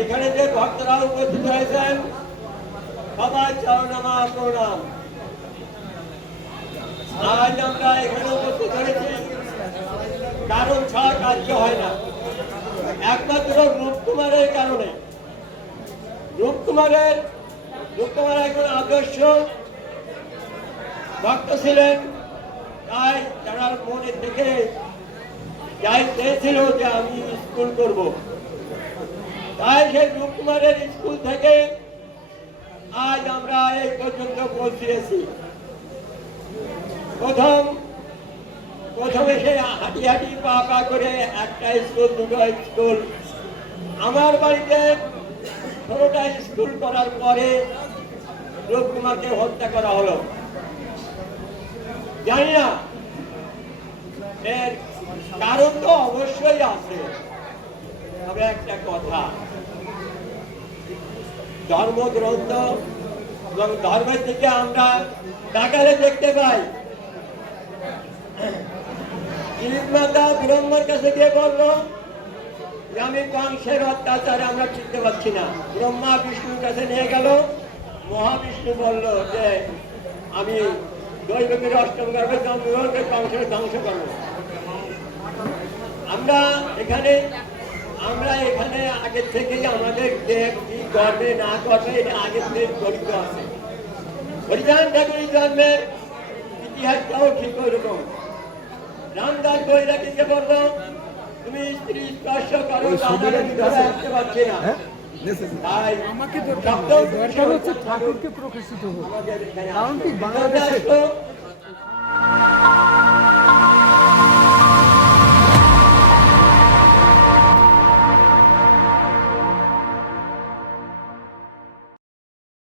এখানে যে ভক্তরা উপস্থিত হয়েছেন, সবার চরণামা প্রণাম। আজ আমরা এখানে উপস্থিত হয়েছি, কারণ ছাড়া কার্য হয় না। একমাত্র রূপকুমারের কারণে। রূপকুমারের রূপকুমার একজন আদর্শ ভক্ত ছিলেন, তাই তারা মনে থেকে যাই চেয়েছিল যে আমি স্কুল করব। তাই সেই রূপকুমারের স্কুল থেকে আজ আমরা এই পর্যন্ত পৌঁছিয়েছি। প্রথম, প্রথমে সে হাঁটি হাঁটি পা পা করে একটা স্কুল, দুটো স্কুল। আমার বাড়িতে ষোলোটা স্কুল করার পরে রূপকুমারকে হত্যা করা হলো। জানি না, এর কারণ তো অবশ্যই আছে। তবে একটা কথা ধর্মগ্রন্থ এবং ধর্মের দিকে আমরা তাকালে দেখতে পাই। কংসের আমরা পারছি না। ব্রহ্মা বিষ্ণুর নিয়ে গেল। মহাবিষ্ণু বলল যে, আমি অষ্টম ধ্বংস করব। আমরা এখানে এখানে আগে থেকেই আমাদের যে কি করবে না করবে এটা আগে থেকে জড়িত আছে। হরিদান ঠাকুরের জন্মের ইতিহাসটাও ঠিক ওইরকম। রামদাস বৈরাগীকে বলল তুমি স্ত্রী স্পর্শ করো ওই ছবিটা আমি কি ধরে আছে? রাখতে পারছি না। হ্যাঁ? আমাকে ঠাকুরকে প্রকাশিত হোক। কারণ কি বাংলাদেশে-।